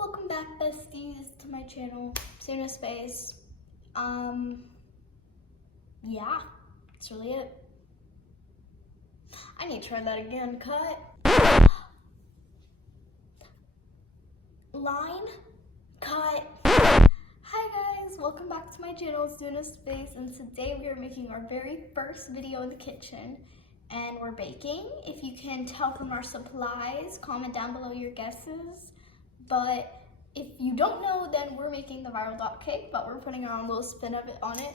Welcome back, besties, to my channel, Suna Space. Yeah, that's really it. I need to try that again. Cut. Line. Cut. Hi guys, welcome back to my channel, Suna Space, and today we are making our very first video in the kitchen, and we're baking. If you can tell from our supplies, comment down below your guesses. But if you don't know, then we're making the viral dot cake, but we're putting our own little spin of it on it.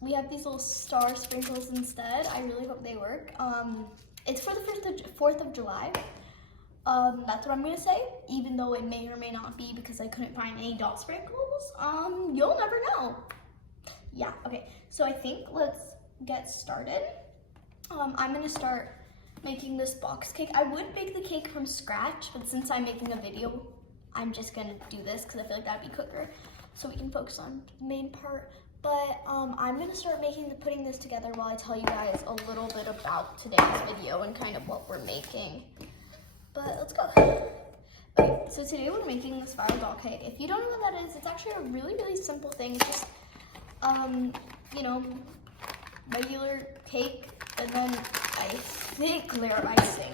We have these little star sprinkles instead. I really hope they work. It's for the 4th of July. That's what I'm gonna say, even though it may or may not be because I couldn't find any dot sprinkles. You'll never know. Yeah, okay, so I think let's get started. I'm gonna start making this box cake. I would bake the cake from scratch, but since I'm making a video, I'm just gonna do this because I feel like that'd be quicker, so we can focus on the main part. But I'm gonna start putting this together while I tell you guys a little bit about today's video and kind of what we're making. But let's go. Okay, so today we're making this viral dot cake. If you don't know what that is, it's actually a really, really simple thing. Just, you know, regular cake, and then I think layer icing.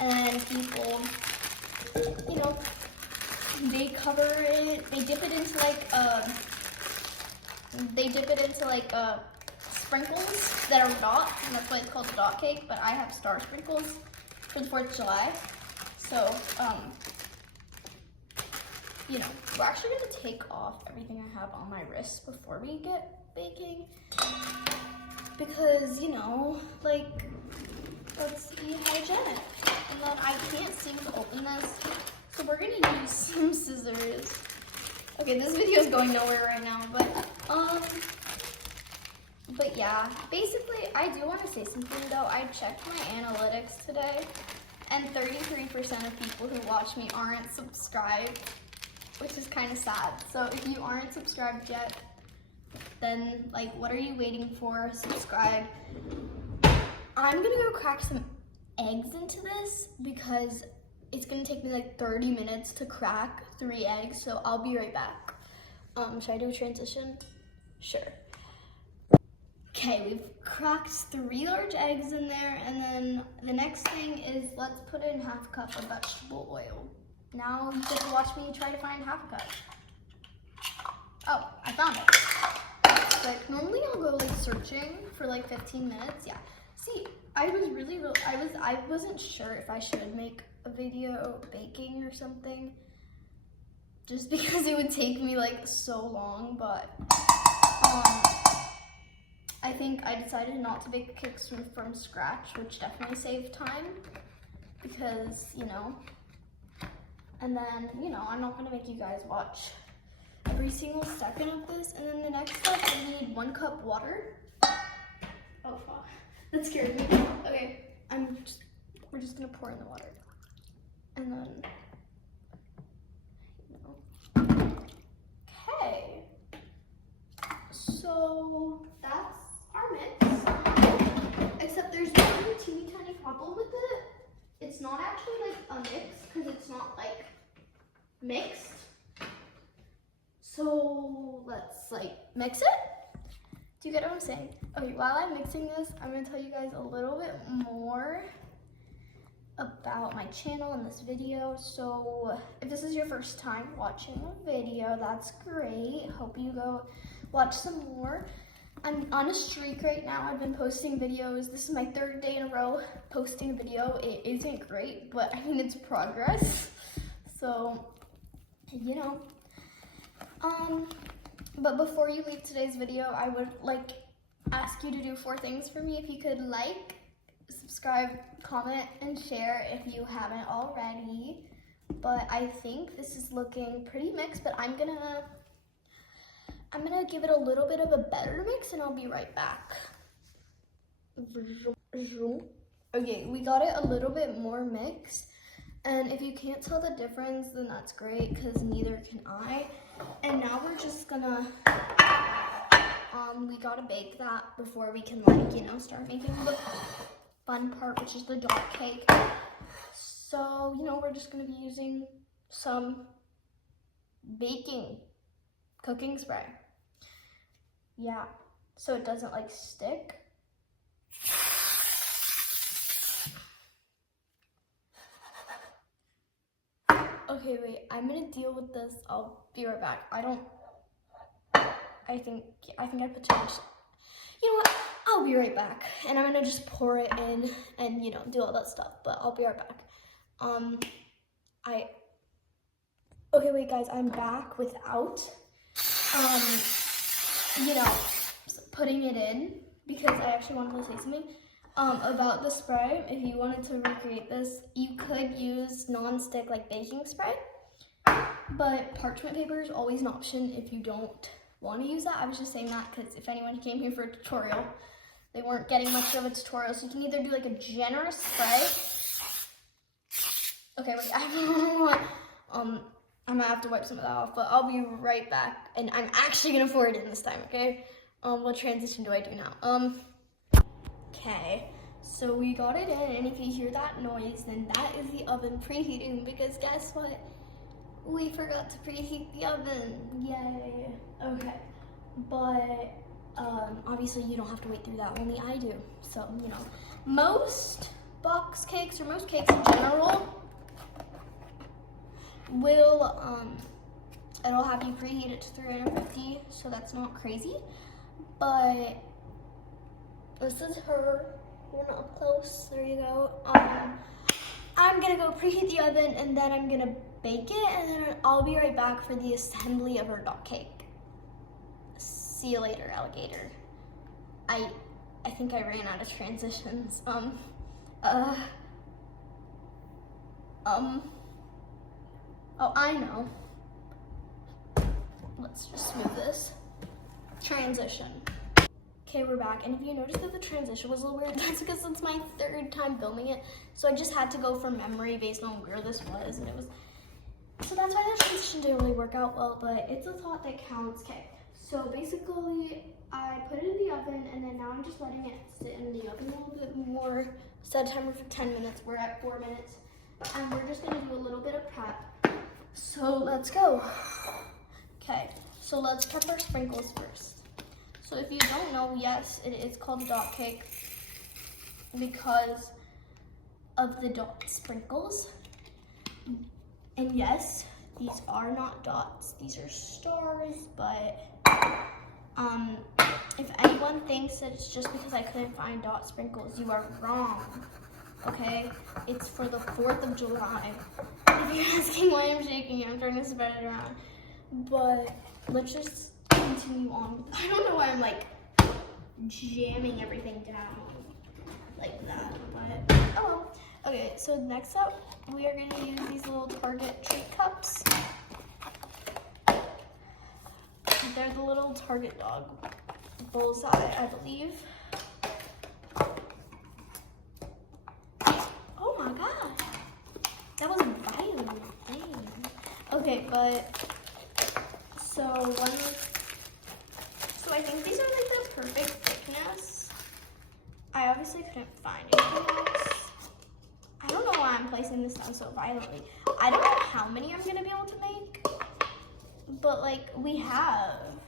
And people, you know, they cover it, they dip it into like, sprinkles that are dot, and that's why it's called a dot cake, but I have star sprinkles for the 4th of July. So, you know, we're actually gonna take off everything I have on my wrists before we get baking. Because, you know, like, let's be hygienic. And then I can't seem to open this, so we're gonna use some scissors. Okay, this video is going nowhere right now, but yeah, basically, I do want to say something though. I checked my analytics today, and 33% of people who watch me aren't subscribed, which is kind of sad. So if you aren't subscribed yet, then like, what are you waiting for? Subscribe. I'm gonna go crack some eggs into this because it's gonna take me like 30 minutes to crack 3 eggs, so I'll be right back. Should I do a transition? Sure. Okay, we've cracked 3 large eggs in there, and then the next thing is let's put in half a cup of vegetable oil. Now you get to watch me try to find half a cup. Oh, I found it. Like, normally I'll go like searching for like 15 minutes. Yeah. See, I wasn't sure if I should make a video baking or something, just because it would take me like so long, but I think I decided not to bake the cakes from scratch, which definitely saved time, because, you know, and then, you know, I'm not gonna make you guys watch every single second of this. And then the next step, we need 1 cup water. Oh fuck, that scared me. Okay, we're just gonna pour in the water. And then, you know. Okay, so that's our mix. Except there's one teeny tiny problem with it. It's not actually like a mix because it's not like mixed. So let's like mix it. Do you get what I'm saying? Okay, while I'm mixing this, I'm gonna tell you guys a little bit more about my channel in this video. So if this is your first time watching a video, that's great. Hope you go watch some more. I'm on a streak right now. I've been posting videos. This is my 3rd day in a row posting a video. It isn't great, but I mean, it's progress. So, you know. But before you leave today's video, I would like ask you to do 4 things for me. If you could like, subscribe, comment, and share if you haven't already. But I think this is looking pretty mixed, but I'm gonna give it a little bit of a better mix, and I'll be right back. Okay, we got it a little bit more mixed, and if you can't tell the difference, then that's great, because neither can I. And now we're just gonna, we gotta bake that before we can, like, you know, start making the fun part, which is the dot cake. So, you know, we're just gonna be using some baking cooking spray. Yeah, so it doesn't like stick. Okay, wait, I'm gonna deal with this. I'll be right back. I think I put too much. You know what? I'll be right back. And I'm gonna just pour it in and, you know, do all that stuff, but I'll be right back. Okay, wait guys, I'm back without, you know, putting it in because I actually wanted to say something. About the spray, if you wanted to recreate this, you could use non-stick like baking spray, but parchment paper is always an option if you don't want to use that. I was just saying that because if anyone came here for a tutorial, they weren't getting much of a tutorial, so you can either do like a generous spray. Okay, wait, I'm gonna have to wipe some of that off, but I'll be right back, and I'm actually gonna pour it in this time, okay? What transition do I do now? Okay, so we got it in, and if you hear that noise, then that is the oven preheating, because guess what? We forgot to preheat the oven. Yay. Okay, but obviously you don't have to wait through that, only I do. So, you know, most box cakes, or most cakes in general, will, it'll have you preheat it to 350, so that's not crazy, but this is her. We're not up close. There you go. I'm gonna go preheat the oven, and then I'm gonna bake it, and then I'll be right back for the assembly of her dot cake. See you later, alligator. I think I ran out of transitions. Oh, I know. Let's just smooth this. Transition. Okay, we're back, and if you noticed that the transition was a little weird, that's because it's my third time filming it, so I just had to go from memory based on where this was, and it was, so that's why the transition didn't really work out well, but it's a thought that counts. Okay, so basically, I put it in the oven, and then now I'm just letting it sit in the oven a little bit more. Set a timer for 10 minutes, we're at 4 minutes, and we're just gonna do a little bit of prep. So let's go. Okay, so let's prep our sprinkles first. So if you don't know, yes, it is called a dot cake because of the dot sprinkles. And yes, these are not dots, these are stars, but if anyone thinks that it's just because I couldn't find dot sprinkles, you are wrong, okay? It's for the 4th of July. If you're asking why I'm shaking, I'm trying to spread it around. But let's just continue on. I don't know why I'm like jamming everything down like that, but oh well. Okay, so next up, we are going to use these little Target treat cups. They're the little Target dog bullseye, I believe. Oh my god, that was violent. Dang. Okay, but so I think these are like the perfect thickness. I obviously couldn't find anything else. I don't know why I'm placing this down so violently. I don't know how many I'm gonna be able to make, but like we have,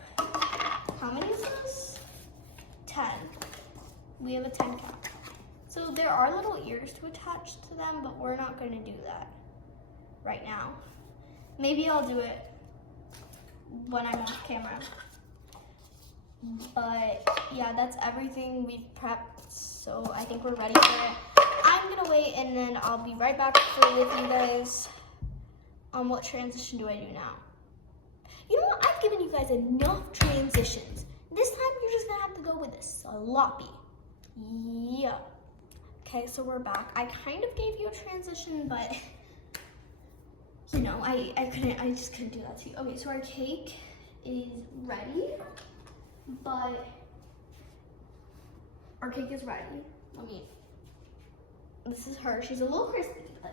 how many is this? 10. We have a 10 count. So there are little ears to attach to them, but we're not gonna do that right now. Maybe I'll do it when I'm off camera. But yeah, that's everything we've prepped, so I think we're ready for it. I'm gonna wait, and then I'll be right back with you guys. What transition do I do now? You know what? I've given you guys enough transitions. This time you're just gonna have to go with a sloppy. Yeah. Okay, so we're back. I kind of gave you a transition, but you know, I just couldn't do that to you. Okay, so our cake is ready, but our cake is ready. This is her. She's a little crispy, but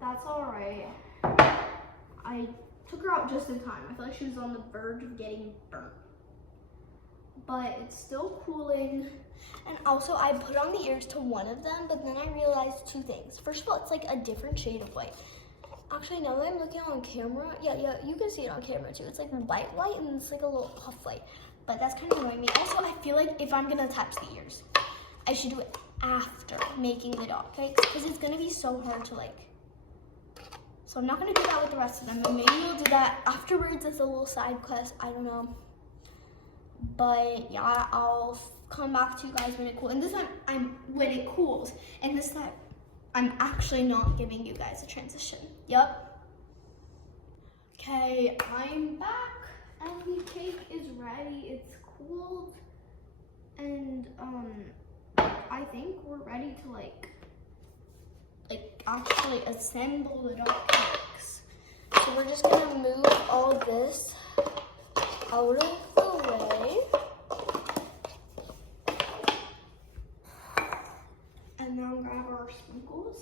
that's all right. I took her out just in time. I feel like she was on the verge of getting burnt, but it's still cooling. And also I put on the ears to one of them, but then I realized two things. First of all, it's like a different shade of white. Actually, now that I'm looking on camera, yeah, you can see it on camera too. It's like white light and it's like a little puff light. But that's kind of annoying me. Also, I feel like if I'm gonna attach the ears, I should do it after making the dot cakes because it's gonna be so hard to like. So I'm not gonna do that with the rest of them, but maybe we'll do that afterwards as a little side quest. I don't know. But yeah, I'll come back to you guys when it cools. And this time, when it cools. And this time, I'm actually not giving you guys a transition. Yup. Okay, I'm back. And the cake is ready. It's cooled. And, I think we're ready to, like actually assemble the dot cakes. So we're just gonna move all this out of the way. And now grab our sprinkles.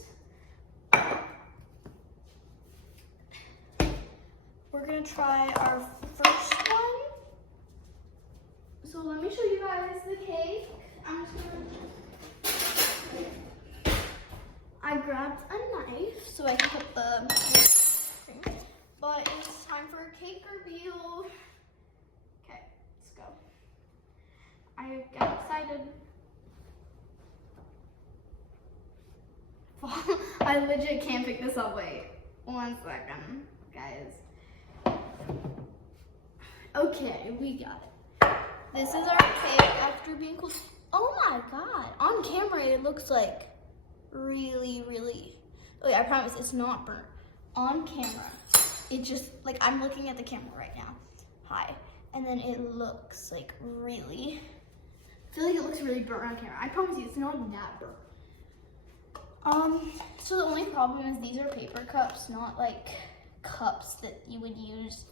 We're gonna try our first one. So let me show you guys the cake. I grabbed a knife so I can put the thing. But it's time for a cake reveal. Okay, let's go. I get excited. I legit can't pick this up. Wait, 1 second, guys. Okay, we got it. This is our cake after being cooled. Oh my god, on camera it looks like really, okay, I promise it's not burnt. On camera, it just, like, I'm looking at the camera right now. Hi. And then it looks like really, I feel like it looks really burnt on camera. I promise you, it's not that burnt. So the only problem is these are paper cups, not like cups that you would use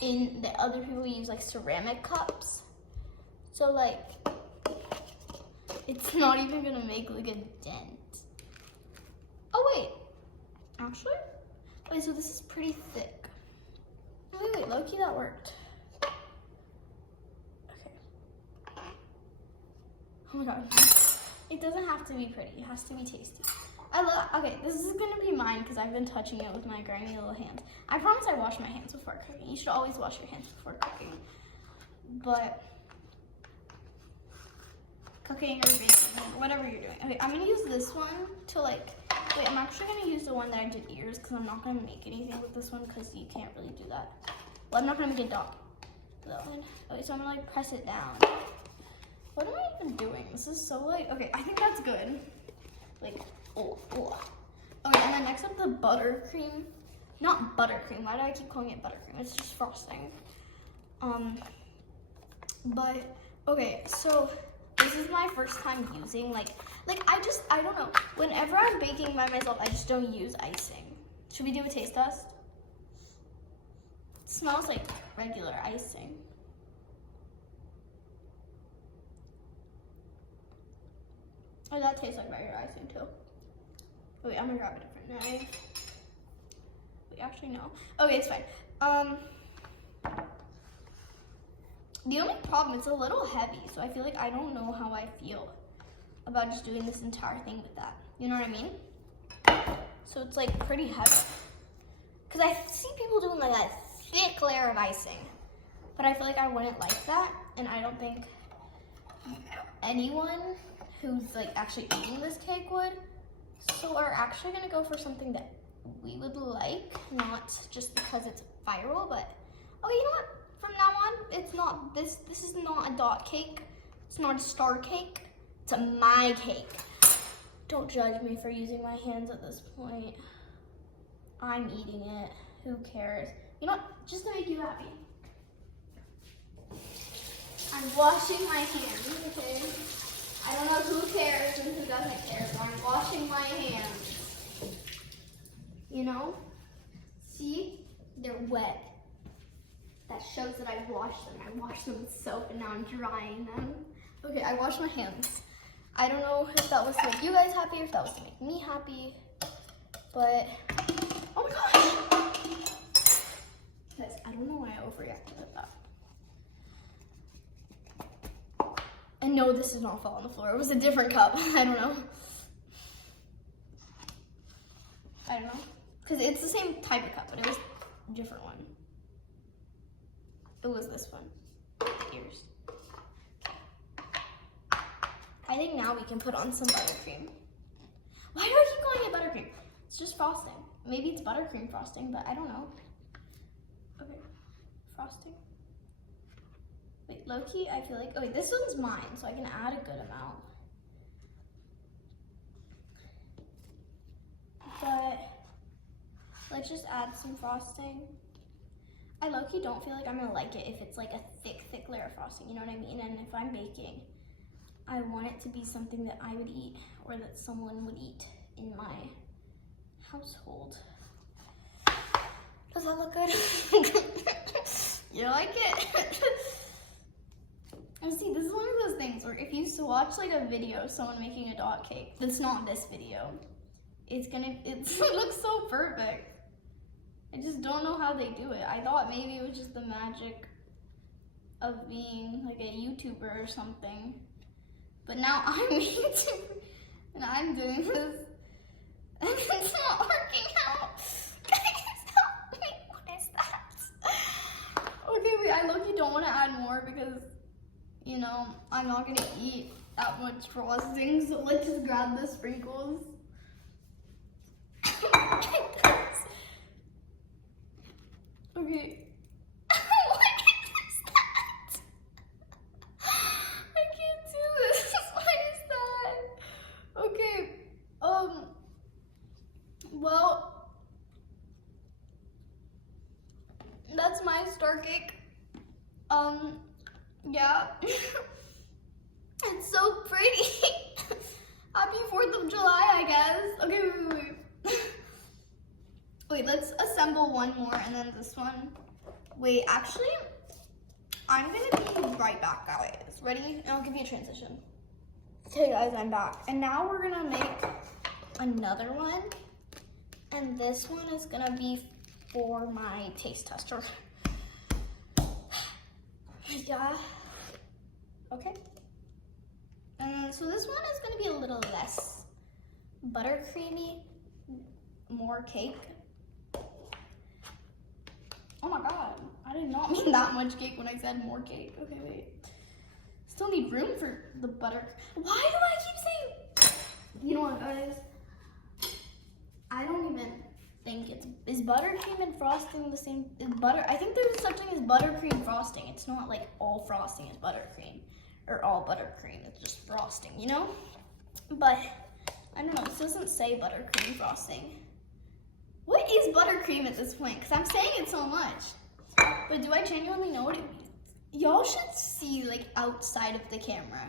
in the other people use, like ceramic cups. So like, it's not even gonna make like a dent. Oh wait, actually? Wait, so this is pretty thick. Wait, low-key that worked. Okay. Oh my god. It doesn't have to be pretty, it has to be tasty. Okay, this is gonna be mine because I've been touching it with my grimy little hands. I promise I wash my hands before cooking. You should always wash your hands before cooking. But, cooking or baking, whatever you're doing. Okay, I'm gonna use this one to like, wait, I'm actually gonna use the one that I did ears because I'm not gonna make anything with this one because you can't really do that. Well, I'm not gonna make a dot. That one. Okay, so I'm gonna like press it down. What am I even doing? This is so like, okay, I think that's good. Like, oh. Okay, and then next up the buttercream. Not buttercream, why do I keep calling it buttercream? It's just frosting. But, okay, so this is my first time using like I don't know. Whenever I'm baking by myself, I just don't use icing. Should we do a taste test? It smells like regular icing. Oh, that tastes like regular icing too. Wait, I'm gonna grab a different knife. Wait, actually no. Okay, it's fine. The only problem, it's a little heavy, so I feel like I don't know how I feel about just doing this entire thing with that. You know what I mean? So it's like pretty heavy. Because I see people doing like a thick layer of icing, but I feel like I wouldn't like that, and I don't think anyone who's like actually eating this cake would. So we're actually gonna go for something that we would like, not just because it's viral, but oh, you know what? From now on, it's not this is not a dot cake. It's not a star cake. It's my cake. Don't judge me for using my hands at this point. I'm eating it. Who cares? You know what? Just to make you happy. I'm washing my hands, okay? I don't know who cares and who doesn't care, but I'm washing my hands. You know? See? They're wet. That shows that I washed them. I washed them with soap and now I'm drying them. Okay, I washed my hands. I don't know if that was to make you guys happy or if that was to make me happy, but oh my gosh! Guys, I don't know why I overreacted with that. And no, this did not fall on the floor. It was a different cup. I don't know. Because it's the same type of cup, but it was a different one. It was this one. The ears. I think now we can put on some buttercream. Why do I keep calling it buttercream? It's just frosting. Maybe it's buttercream frosting, but I don't know. Okay, frosting. Wait, low-key, I feel like, oh wait, this one's mine, so I can add a good amount. But let's just add some frosting. I low-key don't feel like I'm gonna like it if it's like a thick layer of frosting, you know what I mean? And if I'm baking, I want it to be something that I would eat or that someone would eat in my household. Does that look good? You like it? And see, this is one of those things where if you watch like a video of someone making a dot cake that's not this video, it looks so perfect. I just don't know how they do it. I thought maybe it was just the magic of being like a YouTuber or something. But now I'm a YouTuber and I'm doing this and it's not working out. Guys, help me. What is that? Okay, wait, I low-key don't want to add more because, you know, I'm not going to eat that much frosting. So let's just grab the sprinkles. Okay. What is that? I can't do this. What is that? Okay. Well, that's my star cake. Yeah. It's so pretty. Happy 4th of July, I guess. Okay, wait. Wait, let's assemble one more and then this one. Wait, actually, I'm gonna be right back, guys. Ready? And I'll give you a transition. Okay, guys, I'm back. And now we're gonna make another one. And this one is gonna be for my taste tester. Yeah. Okay. So this one is gonna be a little less buttercreamy, more cake. Oh my god, I did not mean that much cake when I said more cake. Okay, wait. Still need room for the butter. Why do I keep saying, you know what, guys? I don't even think is buttercream and frosting the same, I think there's such thing as buttercream frosting. It's not like all frosting is buttercream or all buttercream, it's just frosting, you know? But, I don't know, this doesn't say buttercream frosting. What is buttercream at this point? Because I'm saying it so much. But do I genuinely know what it means? Y'all should see, like, outside of the camera.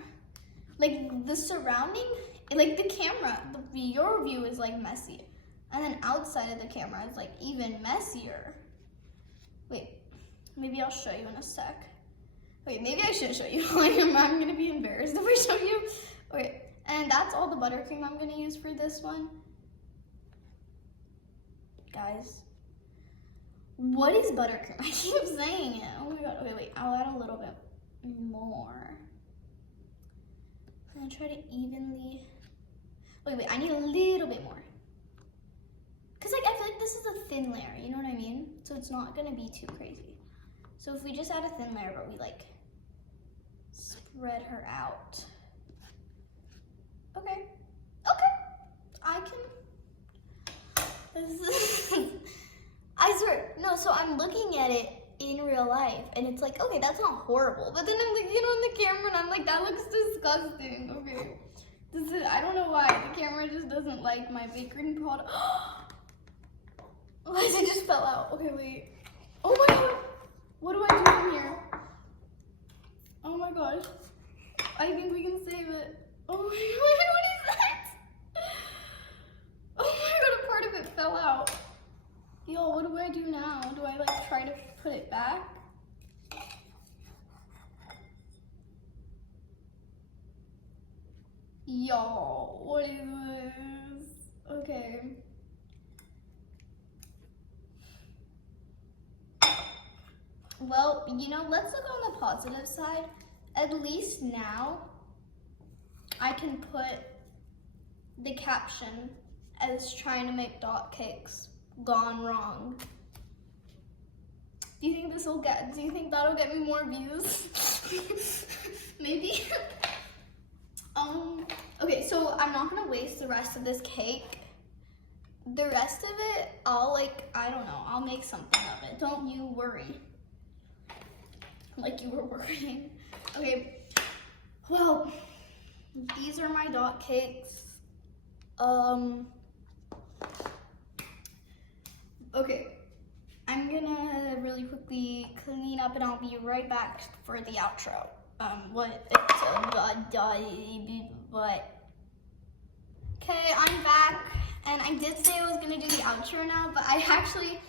Like, the surrounding, like, the camera, your view is, like, messy. And then outside of the camera is, like, even messier. Wait, maybe I'll show you in a sec. Wait, maybe I should show you. I'm going to be embarrassed if I show you. Okay, and that's all the buttercream I'm going to use for this one. Guys, what is buttercream? I keep saying it. Oh my god. Okay, wait. I'll add a little bit more. I'm gonna try to evenly. Wait. I need a little bit more. Cause like I feel like this is a thin layer. You know what I mean? So it's not gonna be too crazy. So if we just add a thin layer, but we like spread her out. Okay. I can. I swear, no, so I'm looking at it in real life and it's like, okay, that's not horrible. But then I'm like, you know, in the camera and I'm like, that looks disgusting. Okay. I don't know why. The camera just doesn't like my baking product. Why it just fell out? Okay, wait. Oh my god. What do I do from here? Oh my gosh. I think we can save it. Oh my god, what is that? Oh my god, a part of it fell out. Yo, what do I do now? Do I like try to put it back? Yo, what is this? Okay. Well, you know, let's look on the positive side. At least now I can put the caption as trying to make dot cakes gone wrong. Do you think that'll get me more views? Maybe. Okay, so I'm not gonna waste the rest of this cake. The rest of it, I'll make something of it. Don't you worry. Like you were worrying. Okay, well, these are my dot cakes. Okay, I'm gonna really quickly clean up and I'll be right back for the outro. Okay, I'm back, and I did say I was gonna do the outro now, but I actually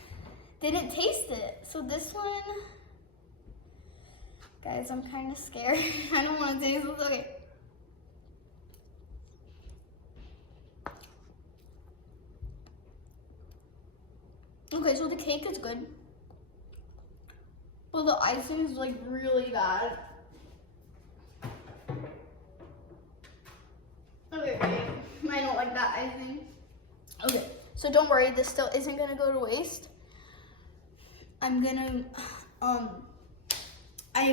didn't taste it. So this one, guys, I'm kind of scared. I don't want to taste this. Okay. Okay, so the cake is good. Well, the icing is like really bad. Okay, I don't like that icing. Okay, so don't worry, this still isn't gonna go to waste. I am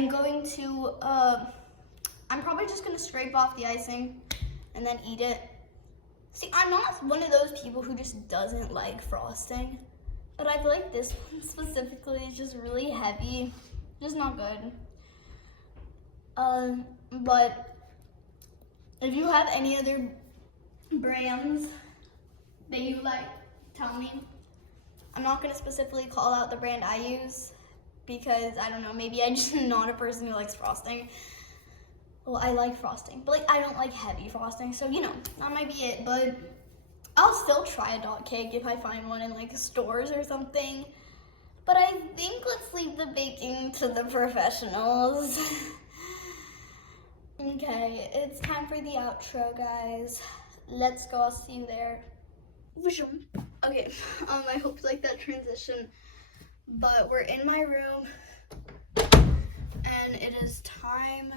going to, I'm probably just gonna scrape off the icing and then eat it. See, I'm not one of those people who just doesn't like frosting, but I like this one specifically. It's just really heavy, just not good. But if you have any other brands that you like, tell me. I'm not gonna specifically call out the brand I use because I don't know, maybe I'm just not a person who likes frosting. Well, I like frosting, but like I don't like heavy frosting, so you know, that might be it. But I'll still try a dot cake if I find one in like stores or something. But I think let's leave the baking to the professionals. Okay, it's time for the outro, guys. Let's go, I'll see you there. Okay, I hope you like that transition, but we're in my room, and it is time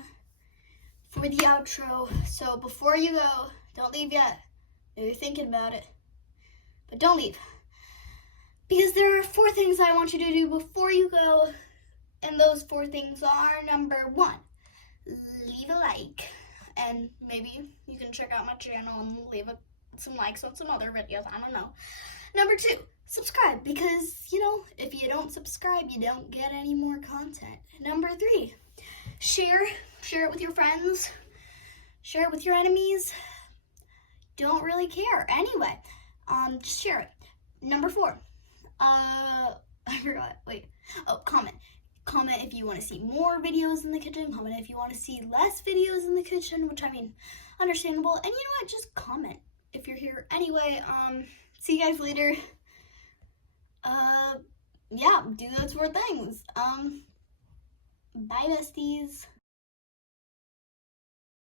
for the outro. So before you go, don't leave yet. Maybe you're thinking about it, but don't leave. Because there are 4 things I want you to do before you go, and those 4 things are, number 1, leave a like, and maybe you can check out my channel and leave some likes on some other videos, I don't know. Number 2, subscribe, because, you know, if you don't subscribe, you don't get any more content. Number 3, share it with your friends, share it with your enemies, don't really care. Anyway, just share it. Number 4, I forgot, comment. Comment if you want to see more videos in the kitchen. Comment if you want to see less videos in the kitchen, which I mean, understandable. And you know what? Just comment if you're here. Anyway, see you guys later. Yeah, do those 4 things. Bye, besties.